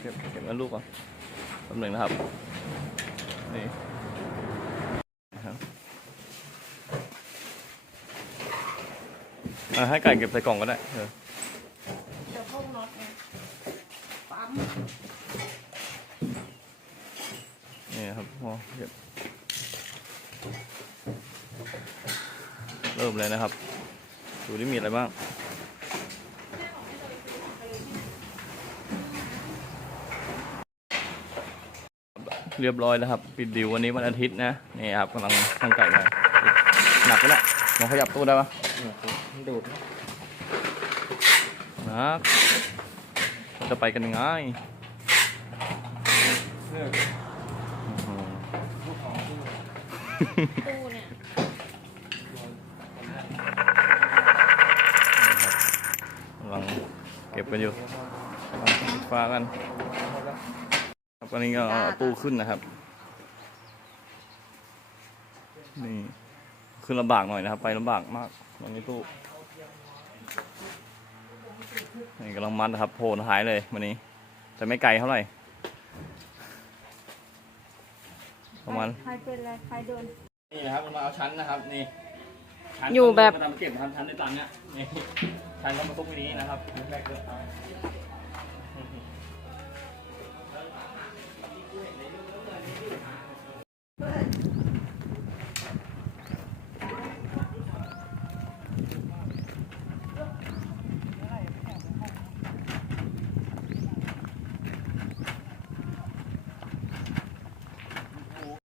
เก็บเก็บเงินลูกก่อนแป๊บหนึงนะครับ นี่ให้ไก่เก็บใส่กล่องก็ได้เออเดี๋ยวเข้าน็อตไงปั๊มนี่ครับพอเก็บเริ่มเลยนะครับ ดูที่มีอะไรบ้าง เรียบร้อยแล้วครับ ปิดดิววันนี้วันอาทิตย์นะ นี่ครับกำลังทำไก่ไปหนักไปแล้วลองขยับตัวได้ปะดูดหนักจะไปกันยังไงตู้เนี่ยกำลังเก็บกันอยู่กำลังปิดฟ้ากัน อนนี้ก็เอาตู้ขึ้นนะครับ นี่ขึ้นลำบากหน่อยนะครับ ไปลำบากมากตรงนี้ตู้นี่กำลังมัดนะครับโผล่หายเลยวันนี้ แต่ไม่ไกลเท่าไหร่ประมาณใครเป็นอะไรใครโดนนี่นะครับเรามาเอาชั้นนะครับนี่ชั้นอยู่แบบมาทำเก็บทำชั้นในตันเนี่ยนี่ชั้นก็มาตุ้งนี้นะครับแรกเลยเอา